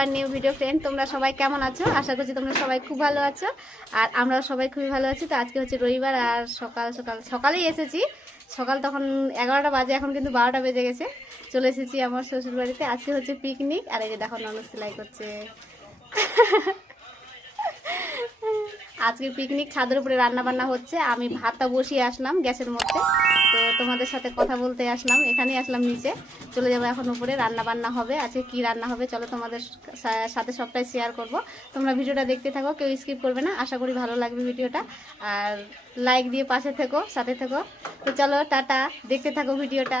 আর new video friend তোমরা সবাই কেমন আছো? আশা করছি তোমরা সবাই খুব ভালো আছো। আর আমরাও সবাই খুবই ভালো আছি। তো আজকে হচ্ছে রবিবার আর সকাল সকাল, সকালেই এসেছি। সকাল তখন এগারোটা বাজে, এখন কিন্তু বারোটা বেজে গেছে। চলে এসেছি আমার শ্বশুরবাড়িতে। আজকে হচ্ছে পিকনিক আর এই যে দেখো ননদ সেলাই করছে। আজকে পিকনিক ছাদের উপরে রান্না বান্না হচ্ছে। আমি ভাতটা বসিয়ে আসলাম গ্যাসের মধ্যে। তো তোমাদের সাথে কথা বলতে আসলাম। এখানেই আসলাম নিচে। চলে যাব এখন উপরে। রান্না বান্না হবে। আজকে কি রান্না হবে চলো তোমাদের সাথে সবটাই শেয়ার করব। তোমরা ভিডিওটা দেখতে থাকো, কেউ স্কিপ করবে না। আশা করি ভালো লাগবে ভিডিওটা। আর লাইক দিয়ে পাশে থেকো, সাথে থেকো। তো চলো, টাটা। দেখতে থাকো ভিডিওটা।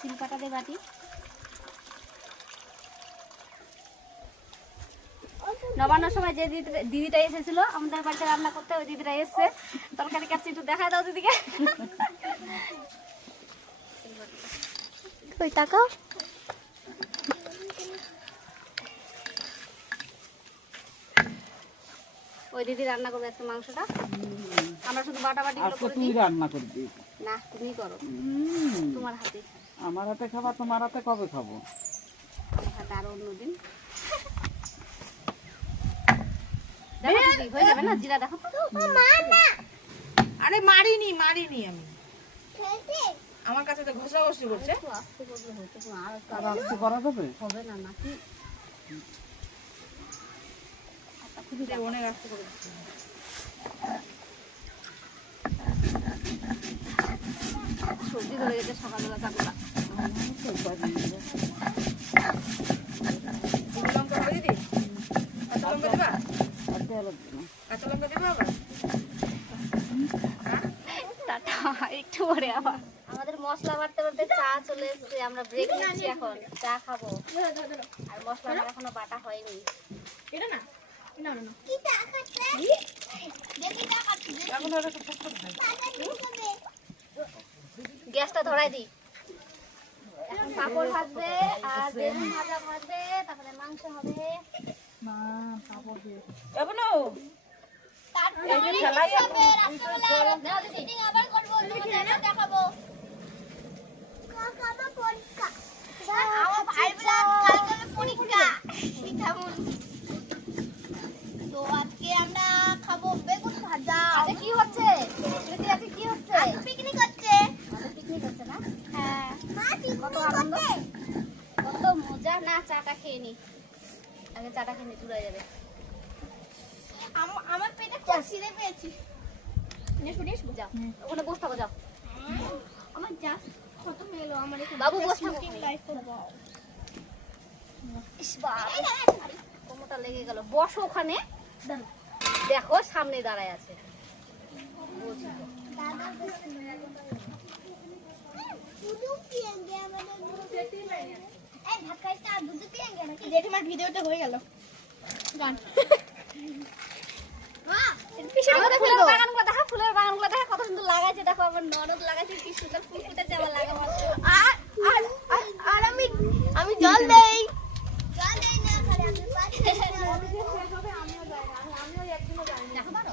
শিলপাটাতে বাটি। নবান্নর সময় যে দিদিটা দিদিটা এসেছিল আমাদের বাড়িতে রান্না করতে ওই দিদিটা এসছে। তরকারি কাছে একটু দেখা দাও দিদিকে। ওই তাকাও। ওই দিদি রান্না করবে আজকে মাংসটা। আমরা শুধু বাটা বাটি করে দিই। রান্না করবি না তুমি করো। তোমার হাতে। আমার হাতে খাবার তোমার হাতে কবে খাব? আরও অন্যদিন। হয়ে যাবে না? জিরা দেখো তো। আরে মারিনি মারিনি আমি। আমার কাছে তো ঘষা ঘষি করছে আস্তে আর করা যাবে? হবে না নাকি? অনেক আস্তে করে দিচ্ছি। সর্দি ধরে গেছে সকালবেলা চাকুটা একটু পরে আবার আমাদের মশলা বাটতে বাটতে চা চলে এসেছে, আমরা ব্রেক নিচ্ছি এখন। চা খাব। আর মশলা আমার এখনও বাটা হয়নি। গ্যাসটা ধরাই দিই। পাঁপড় ভাজবে আর বেগুন ভাজা ভাজবে তারপরে মাংস হবে। যাব না এই যে ফেলাই এখন। দাও আমার কালকে পরীক্ষা। পিঠামুন তো আজকে আমরা খাব বেগুন ভাজা আজকে কি হচ্ছে দিদি আজকে কি হচ্ছে পিকনিক হচ্ছে আমাদের পিকনিক হচ্ছে না হ্যাঁ মা কত আনন্দ কত মজা না চাটা খেয়ে নি আগে চাটা খেয়ে নি চুড়ে যাবে আমার পেটে খুব পেয়েছি? নিয়ে শুনিস যাও ওখানে বসে থাকো যাও আমার জাস্ট খতম এলো আমার বাবু বস থাকো লাইফ করব কোমরটা লেগে গেল। বসো ওখানে। দেখো সামনে দাঁড়ায় আছে। জেঠিমার ভিডিওতে হয়ে গেল। ফুলের বাগানগুলো দেখা কত সুন্দর লাগাইছে দেখো আমার ননদ লাগাইছে কি সুন্দর ফুল ফুটেছে আমার লাগাবো আর আমি আমি জল দেই জল দেই না খালি আমি পানি দেখো পারো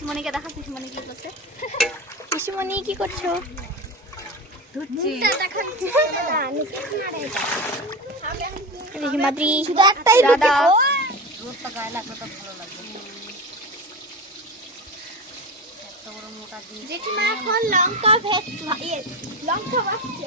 পিসিমণিকে দেখা পিসিমণি কি করছে? পিসিমণি কি করছ? মুখটা দেখাচ্ছি দেখি মাদ্রি একটাই দাদা। রোদটা গায়ে লাগলে তো ভালো লাগবে। এত বড় মোটা জিনিস। জেঠিমা এখন লঙ্কা ভেট ইয়ে লঙ্কা বাড়ছে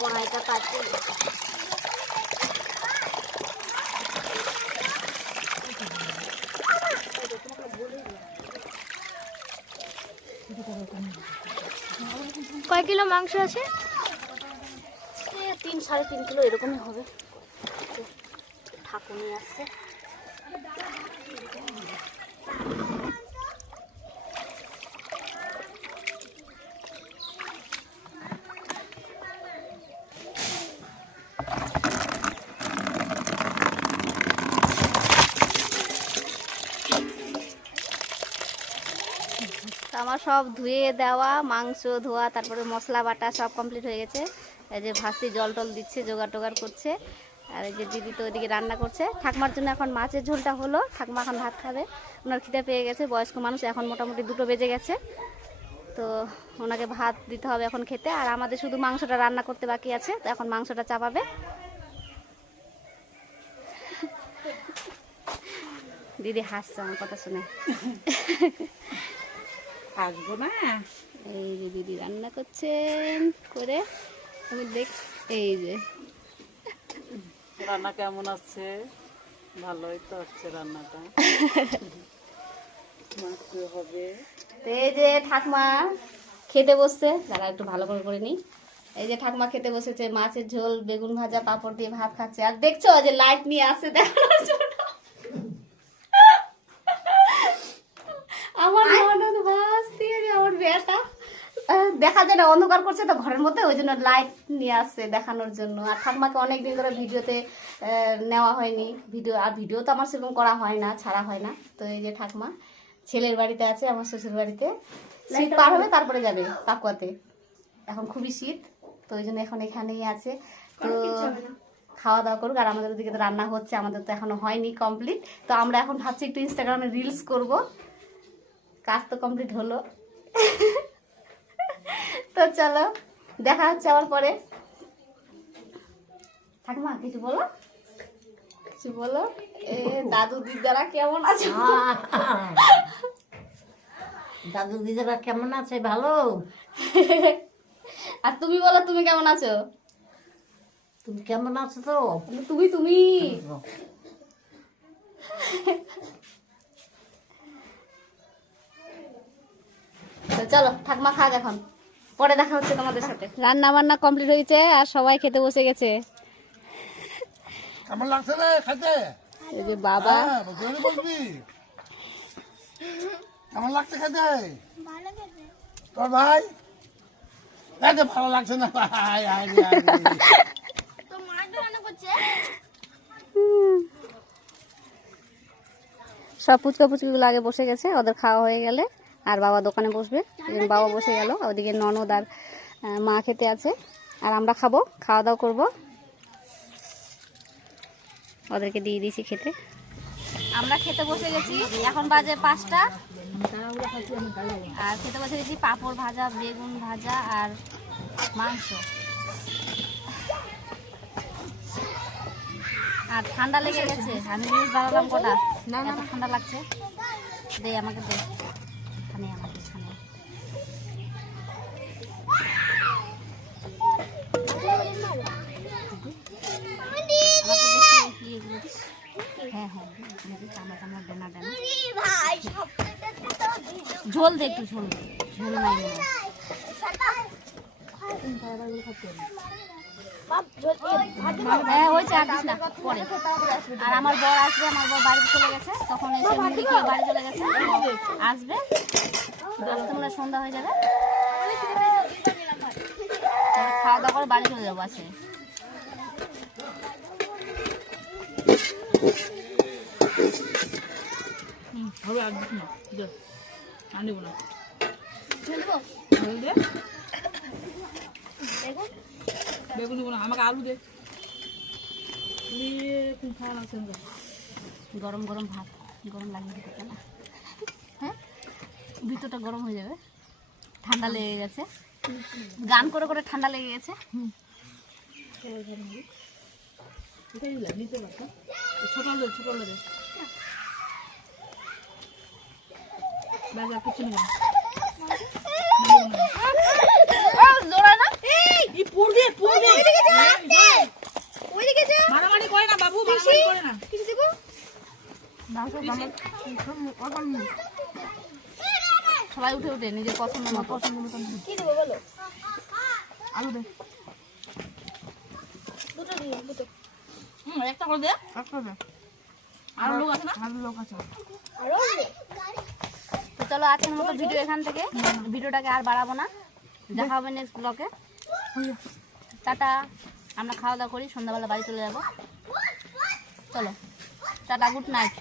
কড়াইটা পাচ্ছি কয় কিলো মাংস আছে? তিন সাড়ে তিন কিলো এরকমই হবে। ঠাকুর আসছে আমার সব ধুয়ে দেওয়া, মাংস, ধোয়া, তারপরে মশলা, বাটা সব কমপ্লিট হয়ে গেছে। এই যে ভাস্তি জল টল দিচ্ছে, জোগাড় টোগাড় করছে। আর এই যে দিদি তো ওইদিকে রান্না করছে। ঠাকমার জন্য এখন মাছের ঝোলটা হলো। ঠাকমা এখন ভাত খাবে। ওনার খিদে পেয়ে গেছে, বয়স্ক মানুষ, এখন মোটামুটি দুটো বেজে গেছে। তো ওনাকে ভাত দিতে হবে এখন খেতে। আর আমাদের শুধু মাংসটা রান্না করতে বাকি আছে, তো এখন মাংসটা চাপাবে। দিদি হাসছে আমার কথা শুনে। আসব না? এই যে দিদি রান্না করছেন করে। আমি দেখ এই যে। রান্না কেমন আছে? ভালোই তো হচ্ছে রান্নাটা। হবে। এই যে ঠাকমা খেতে বসছে। দাঁড়া একটু ভালো করে করে নিই। এই যে ঠাকমা খেতে বসেছে মাছের ঝোল বেগুন ভাজা পাঁপড় দিয়ে ভাত খাচ্ছে। আর দেখছ যে লাইট নিয়ে আসছে দেখানোর জন্য আমার ননদ বাস দিয়ে যে আমার বেটা আহ, দেখা যায় না অন্ধকার করছে তো ঘরের মধ্যে ওই জন্য লাইট নিয়ে আসছে দেখানোর জন্য। আর ঠাকমাকে অনেকদিন ধরে ভিডিওতে নেওয়া হয়নি। ভিডিও আর ভিডিও তো আমার সেরকম করা হয় না ছাড়া হয় না। তো এই যে ঠাকমা ছেলের বাড়িতে আছে আমার শ্বশুর বাড়িতে। শীত পার হবে। তারপরে যাবে পাকুয়াতে। এখন খুবই শীত তো ওই জন্য এখন এখানেই আছে। তো খাওয়া দাওয়া করুক আর আমাদের ওদিকে তো রান্না হচ্ছে আমাদের তো এখনও হয়নি কমপ্লিট তো আমরা এখন ভাবছি একটু ইনস্টাগ্রামে রিলস করব। কাজ তো কমপ্লিট হলো। তো চলো দেখা হচ্ছে আবার পরে। ঠাকুমা কিছু বলো? কিছু বলো? এ দাদু দিদারা কেমন আছে? দাদু দিদিরা কেমন আছে? ভালো? আর তুমি বলো তুমি কেমন আছো? তুমি কেমন আছো তো? তুমি তুমি। তো চলো ঠাকমা খাক এখন। পরে দেখা হচ্ছে তোমাদের সাথে। রান্না বান্না কমপ্লিট হয়েছে আর সবাই খেতে বসে গেছে। কেমন লাগছে রে খাইতে এই যে বাবা। হ্যাঁ জোরে বলবি। কেমন লাগছে খাইতে ভালো খেতে। তোর ভাই? যে ভালো লাগছে না ভাই আয় রে। তো মাছ রান্না করছে? সব পুচকা পুচকিগুলো আগে বসে গেছে ওদের খাওয়া হয়ে গেলে। আর বাবা দোকানে বসবে। বাবা বসে গেল। ওদিকে ননদ আর মা খেতে আছে। আর আমরা খাব, খাওয়া দাওয়া করব। ওদেরকে দিয়ে দিয়েছি খেতে। আমরা খেতে বসে গেছি। এখন বাজে পাঁচটা। আর খেতে বসে গেছি পাঁপড় ভাজা, বেগুন ভাজা আর মাংস। আর ঠান্ডা লেগে গেছে। আমি জিনিস বানালাম কটা? ঠান্ডা লাগছে। দে, আমাকে দে। ইয়ে গুলো দিস। হ্যাঁ হ্যাঁ দেখি ঝোল দে একটু ঝোল ঝোল হয়। হ্যাঁ হয়েছে আর দিস না পরে। আর আমার বর আসবে আমার বর বাড়িতে চলে গেছে তখন এসে মুড়ি খেয়ে বাড়ি চলে গেছে? আসবে। আসতে মনে সন্ধ্যা হয়ে যাবে। খাওয়া দাওয়া করে বাড়ি চলে যাব আছে হবে আর দিস না। বেগুন আমাকে আলু দে। ইয়ে। গরম গরম ভাত। গরম লাগবে খেতে না? হ্যাঁ? ভিতরটা গরম হয়ে যাবে। ঠান্ডা লেগে গেছে। গান করে করে ঠান্ডা লেগে গেছে। ছোট ছোট দে। কিছু নেব না জোড়া না এই পড়বে পড়বে মারামারি করে না বাবু মারামারি করে না উঠে উঠে নিজের পছন্দ পছন্দ মতো। কি দেবো বলো? আলু দে। দুটো দুটো। হুম একটা করে দে। একটা দে। আর লোক আছে না? আর লোক আছে। আরও তো চলো আজকের মতো ভিডিও এখান থেকে। ভিডিওটাকে আর বাড়াবো না। দেখা হবে নেক্সট ব্লকে টাটা। আমরা খাওয়া দাওয়া করি সন্ধ্যাবেলা বাড়ি চলে যাব। চলো। Tata good night